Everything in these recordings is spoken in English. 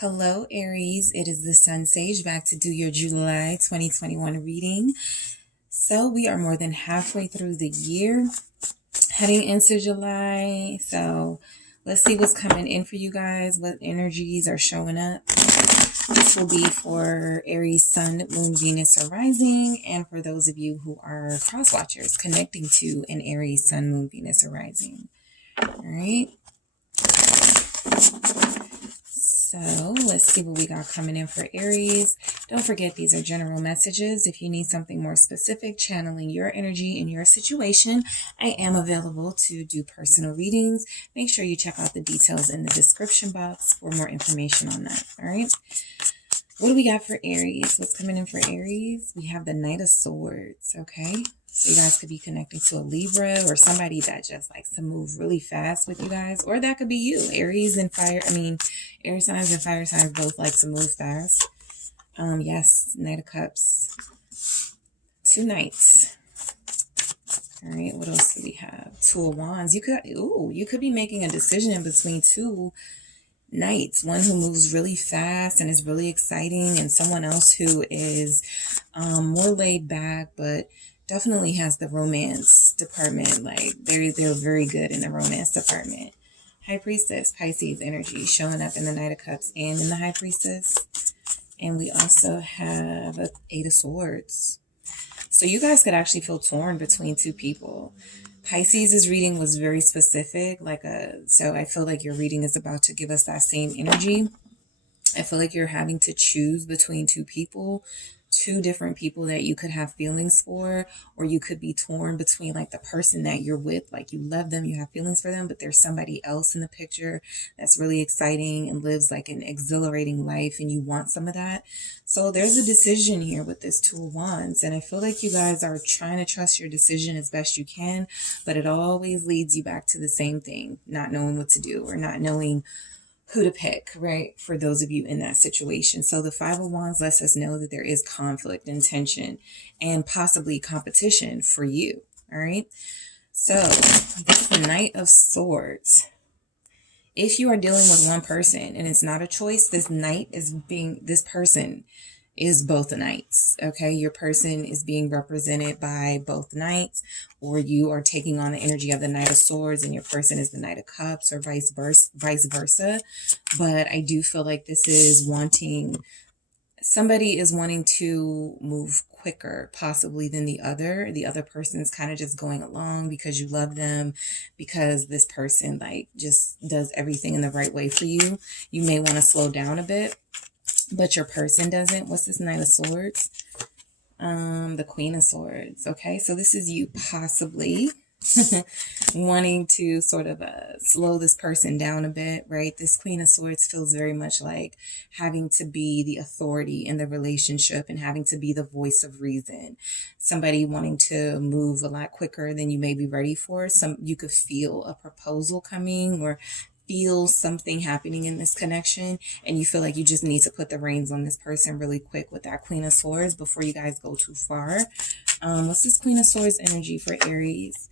Hello, Aries. It is the SunSage back to do your July 2021 reading. So we are more than halfway through the year, heading into July. So let's see what's coming in for you guys, what energies are showing up. This will be for Aries, Sun, Moon, Venus, or Rising, and for those of you who are cross watchers connecting to an Aries, Sun, Moon, Venus, or Rising. All right. So let's see what we got coming in for Aries. Don't forget, these are general messages. If you need something more specific, channeling your energy in your situation, I am available to do personal readings. Make sure you check out the details in the description box for more information on that. All right. What do we got for Aries? What's coming in for Aries? We have the Knight of Swords. Okay. So you guys could be connecting to a Libra or somebody that just likes to move really fast with you guys. Or that could be you. Aries and air signs and fire signs both like to move fast. Yes, Knight of Cups. 2 knights. All right, what else do we have? 2 of Wands. You could be making a decision between 2 knights. One who moves really fast and is really exciting, and someone else who is more laid back, but definitely has the romance department. Like they're very good in the romance department. High Priestess, Pisces energy showing up in the Knight of Cups and in the High Priestess. And we also have an 8 of Swords. So you guys could actually feel torn between 2 people. Pisces' reading was very specific. So I feel like your reading is about to give us that same energy. I feel like you're having to choose between 2 people, 2 different people that you could have feelings for, or you could be torn between like the person that you're with, like you love them, you have feelings for them, but there's somebody else in the picture that's really exciting and lives like an exhilarating life and you want some of that. So there's a decision here with this 2 of Wands, and I feel like you guys are trying to trust your decision as best you can, but it always leads you back to the same thing, not knowing what to do or not knowing who to pick, right? For those of you in that situation. So the 5 of Wands lets us know that there is conflict and tension and possibly competition for you. All right. So this Knight of Swords. If you are dealing with one person and it's not a choice, this person is both the knights. Okay. Your person is being represented by both knights, or you are taking on the energy of the Knight of Swords and your person is the Knight of Cups, or vice versa. But I do feel like this is somebody is wanting to move quicker possibly than the other person's kind of just going along because you love them, because this person like just does everything in the right way for you. You may want to slow down a bit, but your person doesn't. What's this Knight of Swords? The Queen of Swords. Okay, so this is you possibly wanting to sort of slow this person down a bit, right? This Queen of Swords feels very much like having to be the authority in the relationship and having to be the voice of reason. Somebody wanting to move a lot quicker than you may be ready for. You could feel a proposal coming or feel something happening in this connection, and you feel like you just need to put the reins on this person really quick with that Queen of Swords before you guys go too far. What's this Queen of Swords energy for Aries?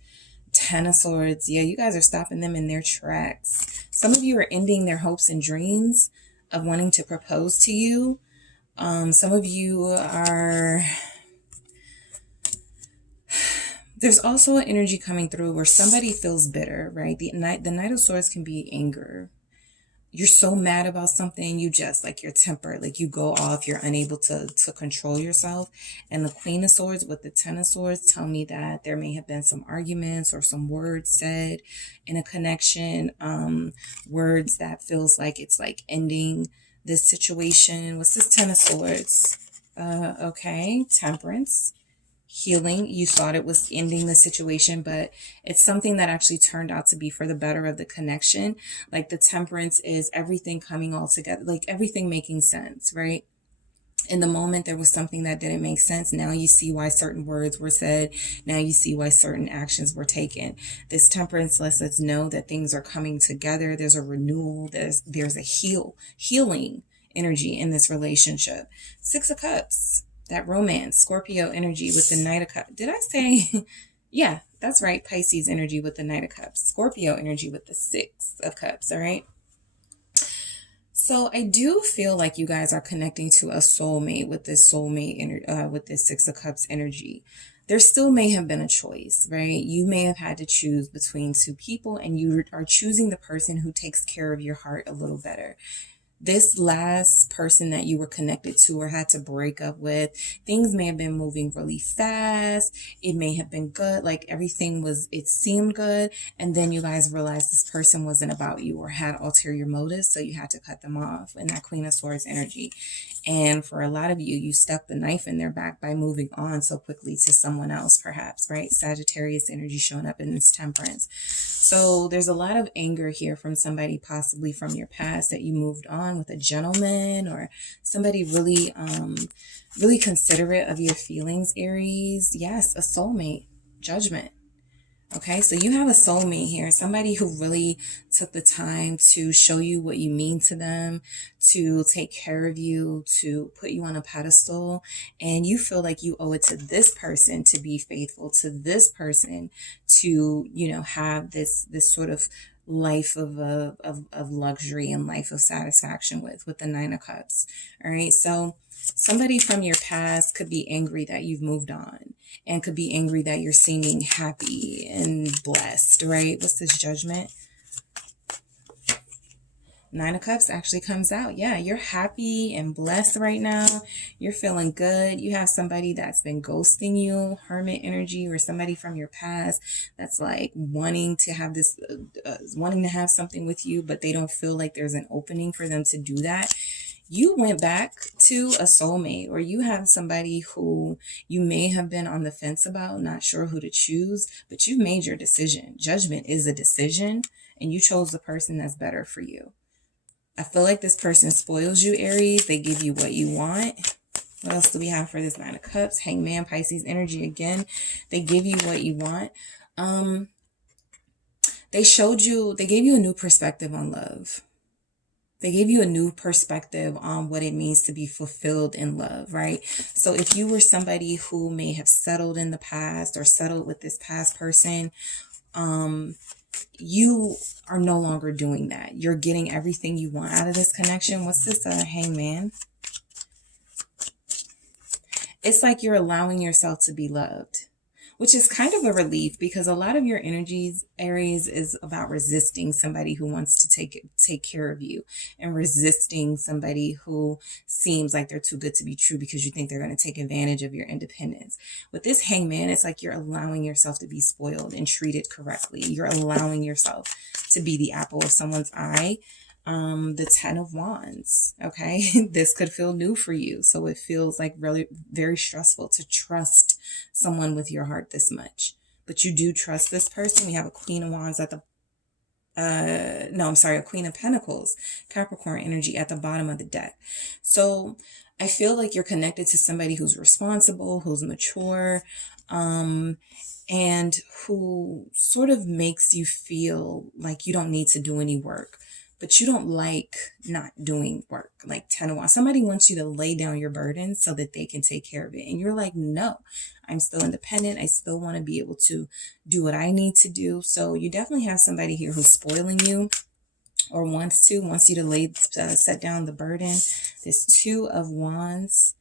10 of Swords. Yeah, you guys are stopping them in their tracks. Some of you are ending their hopes and dreams of wanting to propose to you. Some of you are... There's also an energy coming through where somebody feels bitter, right? The Knight of Swords can be anger. You're so mad about something, you just like your temper, like you go off, you're unable to control yourself. And the Queen of Swords with the 10 of Swords tell me that there may have been some arguments or some words said in a connection, words that feels like it's like ending this situation. What's this 10 of Swords? Okay, Temperance. Healing. You thought it was ending the situation, but it's something that actually turned out to be for the better of the connection. Like the Temperance is everything coming all together, like everything making sense, right? In the moment, there was something that didn't make sense. Now you see why certain words were said. Now you see why certain actions were taken. This Temperance lets us know that things are coming together. There's a renewal. There's a healing energy in this relationship. 6 of Cups. That romance, Scorpio energy with the Knight of Cups. Did I say? Yeah, that's right. Pisces energy with the Knight of Cups. Scorpio energy with the 6 of Cups. All right. So I do feel like you guys are connecting to a soulmate with this with this Six of Cups energy. There still may have been a choice, right? You may have had to choose between two people, and you are choosing the person who takes care of your heart a little better. This last person that you were connected to or had to break up with, things may have been moving really fast. It may have been good. Like it seemed good. And then you guys realized this person wasn't about you or had ulterior motives. So you had to cut them off. And that Queen of Swords energy. And for a lot of you, you stuck the knife in their back by moving on so quickly to someone else, perhaps, right? Sagittarius energy showing up in this Temperance. So there's a lot of anger here from somebody, possibly from your past, that you moved on with a gentleman or somebody really, really considerate of your feelings, Aries. Yes, a soulmate. Judgment. Okay, so you have a soulmate here, somebody who really took the time to show you what you mean to them, to take care of you, to put you on a pedestal, and you feel like you owe it to this person to be faithful, to this person to, have this sort of life of luxury and life of satisfaction with the Nine of Cups. All right, so somebody from your past could be angry that you've moved on and could be angry that you're seeming happy and blessed, right? What's this? Judgment? Nine of Cups actually comes out. Yeah, you're happy and blessed right now. You're feeling good. You have somebody that's been ghosting you, Hermit energy, or somebody from your past that's like wanting to have something with you, but they don't feel like there's an opening for them to do that. You went back to a soulmate, or you have somebody who you may have been on the fence about, not sure who to choose, but you've made your decision. Judgment is a decision, and you chose the person that's better for you. I feel like this person spoils you, Aries. They give you what you want. What else do we have for this Nine of Cups? Hangman, Pisces energy again. They give you what you want. They gave you a new perspective on love. They gave you a new perspective on what it means to be fulfilled in love, right? So if you were somebody who may have settled in the past or settled with this past person, you are no longer doing that. You're getting everything you want out of this connection. What's this? Hangman. It's like you're allowing yourself to be loved, which is kind of a relief, because a lot of your energies, Aries, is about resisting somebody who wants to take care of you, and resisting somebody who seems like they're too good to be true because you think they're going to take advantage of your independence. With this Hangman, it's like you're allowing yourself to be spoiled and treated correctly. You're allowing yourself to be the apple of someone's eye. The Ten of Wands. Okay. This could feel new for you. So it feels like really very stressful to trust someone with your heart this much, but you do trust this person. We have a Queen of Wands at the, a Queen of Pentacles, Capricorn energy at the bottom of the deck. So I feel like you're connected to somebody who's responsible, who's mature, and who sort of makes you feel like you don't need to do any work. But you don't like not doing work. Like Ten of Wands. Somebody wants you to lay down your burden so that they can take care of it. And you're like, no, I'm still independent. I still want to be able to do what I need to do. So you definitely have somebody here who's spoiling you, or wants you to set down the burden. This Two of Wands.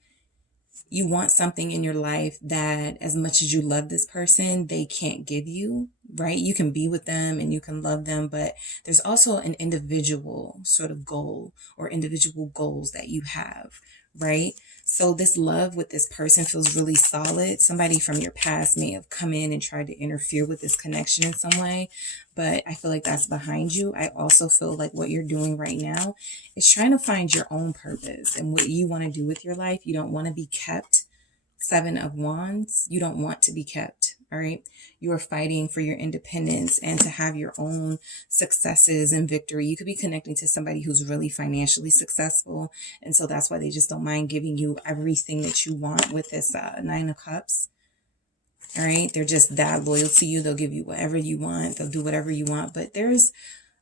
You want something in your life that, as much as you love this person, they can't give you, right? You can be with them and you can love them, but there's also an individual sort of goal or individual goals that you have, right? So this love with this person feels really solid. Somebody from your past may have come in and tried to interfere with this connection in some way, but I feel like that's behind you. I also feel like what you're doing right now is trying to find your own purpose and what you want to do with your life. You don't want to be kept. Seven of Wands. You don't want to be kept. All right. You are fighting for your independence and to have your own successes and victory. You could be connecting to somebody who's really financially successful. And so that's why they just don't mind giving you everything that you want with this Nine of Cups. All right. They're just that loyal to you. They'll give you whatever you want. They'll do whatever you want. But there's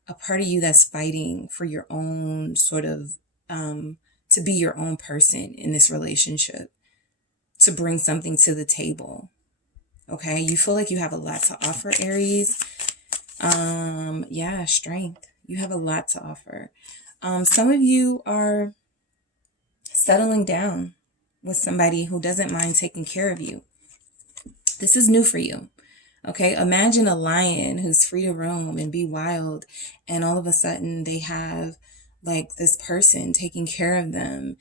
a part of you that's fighting for your own sort of, to be your own person in this relationship, to bring something to the table. Okay. You feel like you have a lot to offer, Aries. Yeah, strength. You have a lot to offer. Some of you are settling down with somebody who doesn't mind taking care of you. This is new for you. Okay, imagine a lion who's free to roam and be wild, and all of a sudden they have like this person taking care of them,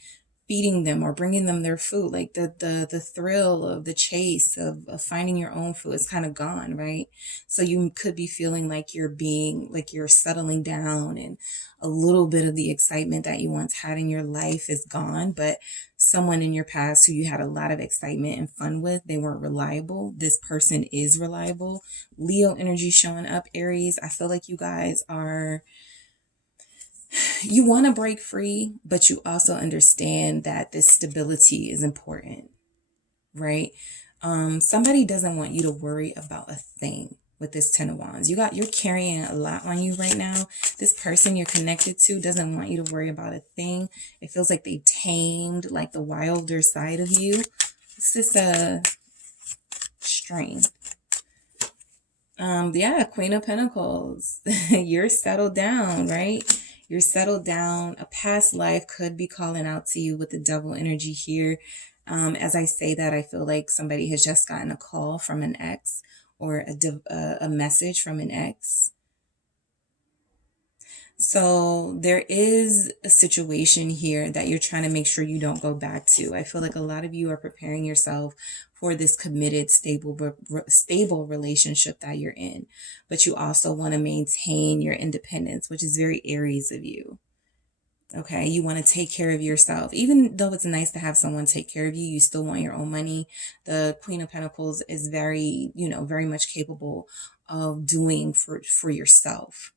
feeding them or bringing them their food. Like the thrill of the chase of finding your own food is kind of gone, right? So you could be feeling like you're settling down, and a little bit of the excitement that you once had in your life is gone. But someone in your past who you had a lot of excitement and fun with, they weren't reliable. This person is reliable. Leo energy showing up, Aries. I feel like you want to break free, but you also understand that this stability is important, right? Somebody doesn't want you to worry about a thing with this Ten of Wands. You're carrying a lot on you right now. This person you're connected to doesn't want you to worry about a thing. It feels like they tamed like the wilder side of you. It's just a strain. Yeah, Queen of Pentacles. You're settled down, right? You're settled down. A past life could be calling out to you with the Devil energy here. As I say that, I feel like somebody has just gotten a call from an ex or a message from an ex. So there is a situation here that you're trying to make sure you don't go back to. I feel like a lot of you are preparing yourself for this committed, stable relationship that you're in. But you also want to maintain your independence, which is very Aries of you. Okay, you want to take care of yourself. Even though it's nice to have someone take care of you, you still want your own money. The Queen of Pentacles is very much capable of doing for yourself,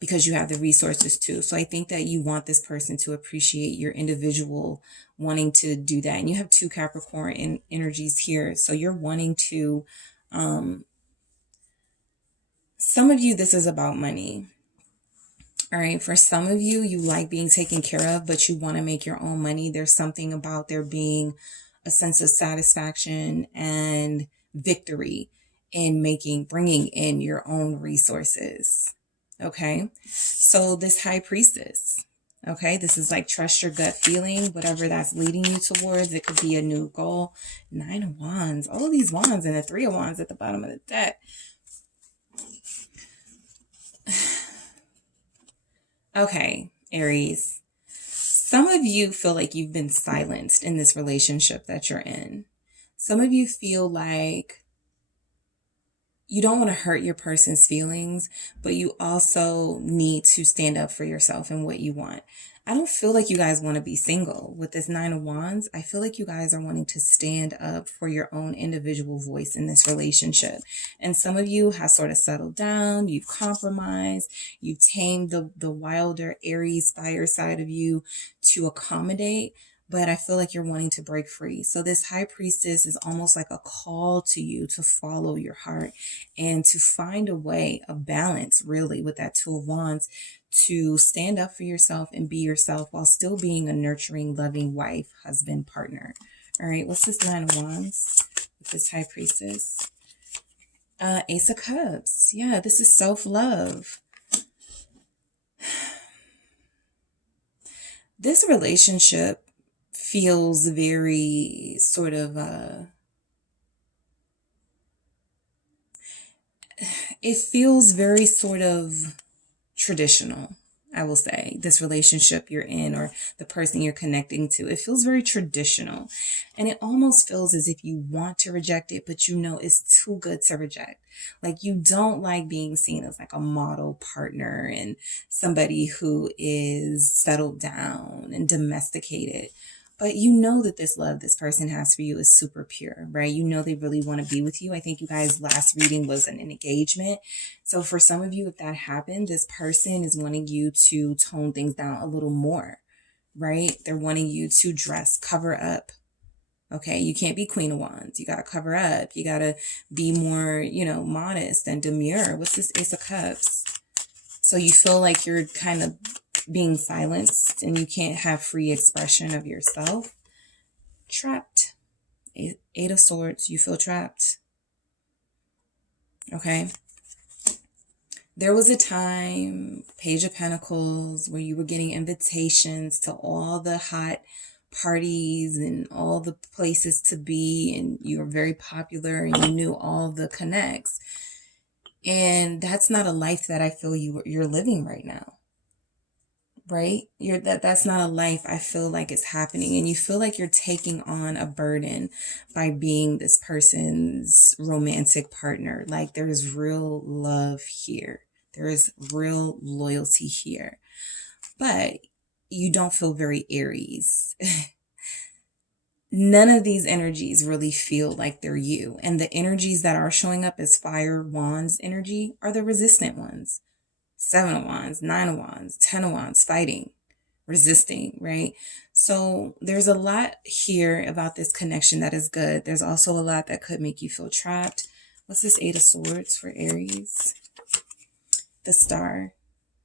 because you have the resources too. So I think that you want this person to appreciate your individual wanting to do that. And you have two Capricorn energies here. So you're wanting to, some of you, this is about money. All right. For some of you, you like being taken care of, but you want to make your own money. There's something about there being a sense of satisfaction and victory in bringing in your own resources. Okay. So this High Priestess, okay, this is like trust your gut feeling, whatever that's leading you towards. It could be a new goal. Nine of Wands, all of these wands, and the Three of Wands at the bottom of the deck. Okay, Aries, some of you feel like you've been silenced in this relationship that you're in. Some of you feel like you don't want to hurt your person's feelings, but you also need to stand up for yourself and what you want. I don't feel like you guys want to be single. With this Nine of Wands, I feel like you guys are wanting to stand up for your own individual voice in this relationship. And some of you have sort of settled down, you've compromised, you've tamed the wilder Aries fire side of you to accommodate. But I feel like you're wanting to break free. So this High Priestess is almost like a call to you to follow your heart and to find a way, a balance really with that Two of Wands, to stand up for yourself and be yourself while still being a nurturing, loving wife, husband, partner. All right, what's this Nine of Wands with this High Priestess? Ace of Cups. Yeah, this is self-love. This relationship feels very sort of it feels very sort of traditional, I will say. This relationship you're in, or the person you're connecting to, it feels very traditional, and it almost feels as if you want to reject it, but you know it's too good to reject. Like, you don't like being seen as like a model partner and somebody who is settled down and domesticated. But you know that this love this person has for you is super pure, right? You know they really want to be with you. I think you guys' last reading was an engagement. So for some of you, if that happened, this person is wanting you to tone things down a little more, right? They're wanting you to cover up. Okay, you can't be Queen of Wands. You got to cover up. You got to be more, modest and demure. What's this Ace of Cups? So you feel like you're kind of being silenced and you can't have free expression of yourself. Trapped. Eight of Swords. You feel trapped. Okay. There was a time, Page of Pentacles, where you were getting invitations to all the hot parties and all the places to be, and you were very popular and you knew all the connects. And that's not a life that I feel you're living right now. Right? That's not a life I feel like is happening. And you feel like you're taking on a burden by being this person's romantic partner. Like there's real love here. There is real loyalty here. But you don't feel very Aries. None of these energies really feel like they're you. And the energies that are showing up as fire wands energy are the resistant ones. 7 of Wands, 9 of Wands, 10 of Wands, fighting, resisting, right? So there's a lot here about this connection that is good. There's also a lot that could make you feel trapped. What's this 8 of Swords for Aries? The Star.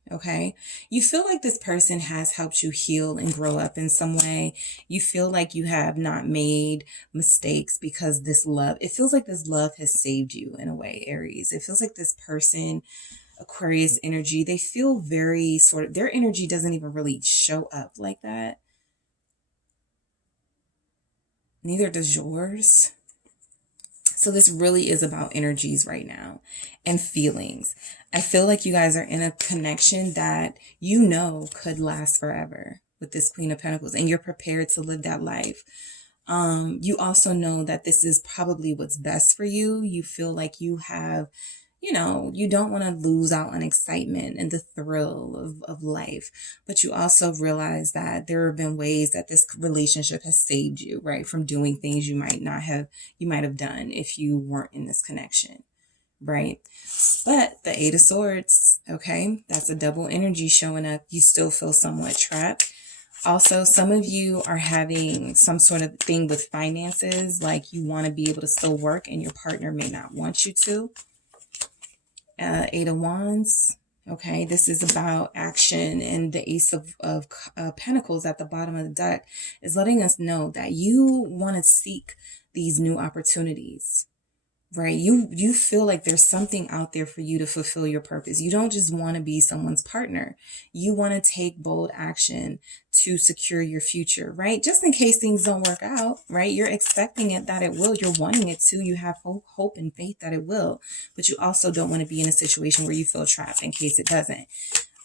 Okay. You feel like this person has helped you heal and grow up in some way. You feel like you have not made mistakes because this love, it feels like this love has saved you in a way, Aries. It feels like this person, Aquarius energy, they feel very sort of, their energy doesn't even really show up like that. Neither does yours. So this really is about energies right now and feelings. I feel like you guys are in a connection that you know could last forever with this Queen of Pentacles, and you're prepared to live that life. You also know that this is probably what's best for you. You feel like you have, you know, you don't want to lose out on excitement and the thrill of life, but you also realize that there have been ways that this relationship has saved you, right? From doing things you might have done if you weren't in this connection, right? But the 8 of Swords, okay, that's a double energy showing up. You still feel somewhat trapped. Also, some of you are having some sort of thing with finances, like you want to be able to still work and your partner may not want you to. 8 of Wands. Okay, this is about action, and the Ace of Pentacles at the bottom of the deck is letting us know that you want to seek these new opportunities, right? You feel like there's something out there for you to fulfill your purpose. You don't just want to be someone's partner. You want to take bold action to secure your future, right? Just in case things don't work out, right? You're expecting it that it will. You're wanting it to. You have hope and faith that it will. But you also don't want to be in a situation where you feel trapped in case it doesn't.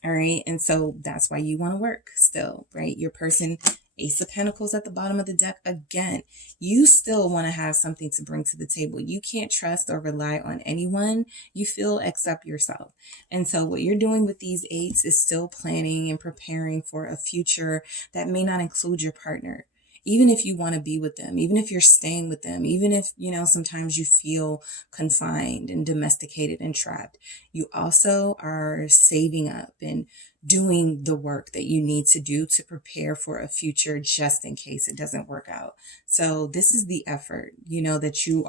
All right. And so that's why you want to work still, right? Your person, Ace of Pentacles at the bottom of the deck. Again, you still want to have something to bring to the table. You can't trust or rely on anyone you feel except yourself. And so what you're doing with these 8s is still planning and preparing for a future that may not include your partner. Even if you want to be with them, even if you're staying with them, even if, you know, sometimes you feel confined and domesticated and trapped, you also are saving up and doing the work that you need to do to prepare for a future just in case it doesn't work out. So this is the effort, you know, that you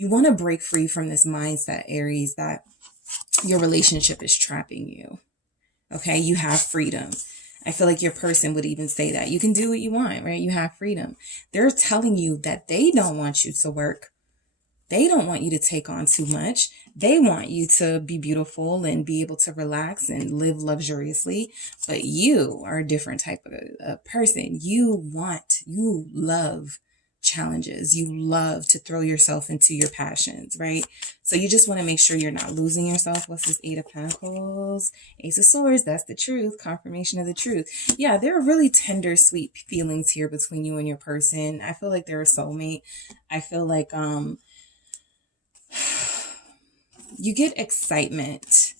want to break free from this mindset, Aries, that your relationship is trapping you. Okay, you have freedom. I feel like your person would even say that. You can do what you want, right? You have freedom. They're telling you that they don't want you to work. They don't want you to take on too much. They want you to be beautiful and be able to relax and live luxuriously. But you are a different type of person. You love challenges. You love to throw yourself into your passions, right? So you just want to make sure you're not losing yourself. What's this 8 of Pentacles? Ace of Swords, that's the truth. Confirmation of the truth. Yeah, there are really tender, sweet feelings here between you and your person. I feel like they're a soulmate. I feel like you get excitement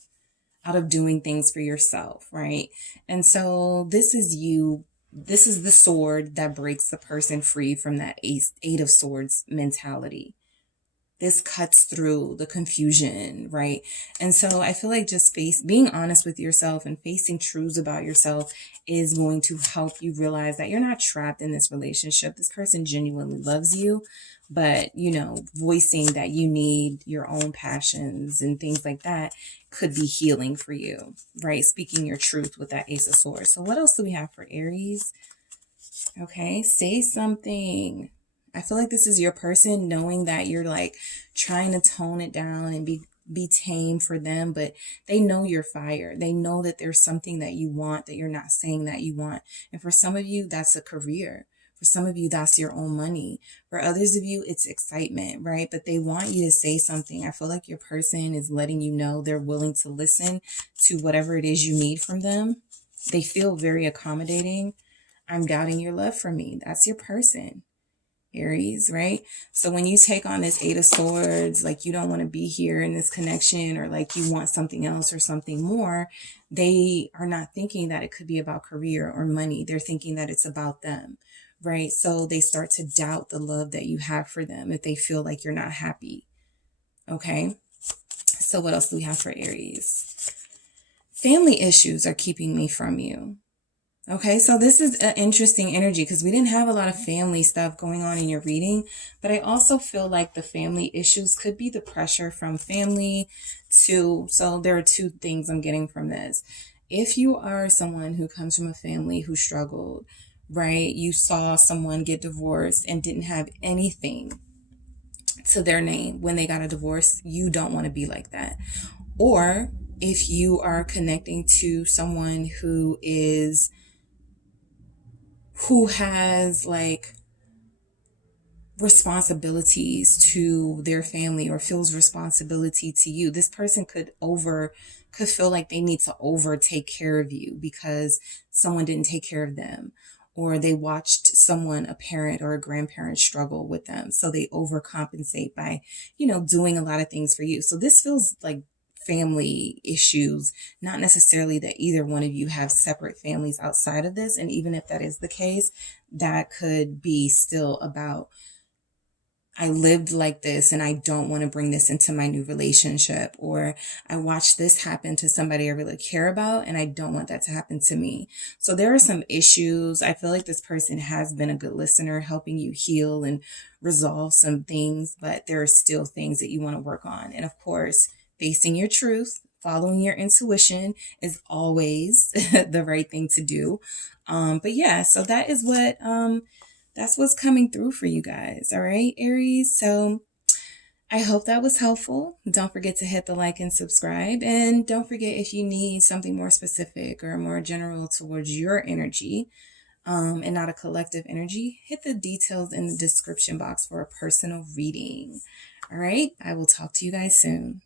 out of doing things for yourself, right? And so this is you. This is the sword that breaks the person free from that 8 of Swords mentality. This cuts through the confusion, right? And so I feel like just being honest with yourself and facing truths about yourself is going to help you realize that you're not trapped in this relationship. This person genuinely loves you, but, you know, voicing that you need your own passions and things like that could be healing for you, right? Speaking your truth with that Ace of Swords. So what else do we have for Aries? Okay, say something. I feel like this is your person knowing that you're like trying to tone it down and be be tame for them, but they know you're fire. They know that there's something that you want that you're not saying that you want. And for some of you, that's a career. For some of you, that's your own money. For others of you, it's excitement, right? But they want you to say something. I feel like your person is letting you know they're willing to listen to whatever it is you need from them. They feel very accommodating. I'm doubting your love for me. That's your person, Aries, right? So when you take on this Eight of Swords, like you don't want to be here in this connection, or like you want something else or something more, they are not thinking that it could be about career or money. They're thinking that it's about them, right? So they start to doubt the love that you have for them if they feel like you're not happy. Okay. So what else do we have for Aries? Family issues are keeping me from you. Okay, so this is an interesting energy because we didn't have a lot of family stuff going on in your reading, but I also feel like the family issues could be the pressure from family to, so there are two things I'm getting from this. If you are someone who comes from a family who struggled, right? You saw someone get divorced and didn't have anything to their name when they got a divorce, you don't want to be like that. Or if you are connecting to someone who has like responsibilities to their family or feels responsibility to you, this person could feel like they need to over take care of you because someone didn't take care of them, or they watched someone, a parent or a grandparent, struggle with them, so they overcompensate by doing a lot of things for you. So this feels like family issues, not necessarily that either one of you have separate families outside of this. And even if that is the case, that could be still about, I lived like this and I don't want to bring this into my new relationship, or I watched this happen to somebody I really care about and I don't want that to happen to me. So there are some issues. I feel like this person has been a good listener, helping you heal and resolve some things, but there are still things that you want to work on. And of course, facing your truth, following your intuition is always the right thing to do. But yeah, so that is that's what's coming through for you guys. All right, Aries. So I hope that was helpful. Don't forget to hit the like and subscribe. And don't forget, if you need something more specific or more general towards your energy, and not a collective energy, hit the details in the description box for a personal reading. All right. I will talk to you guys soon.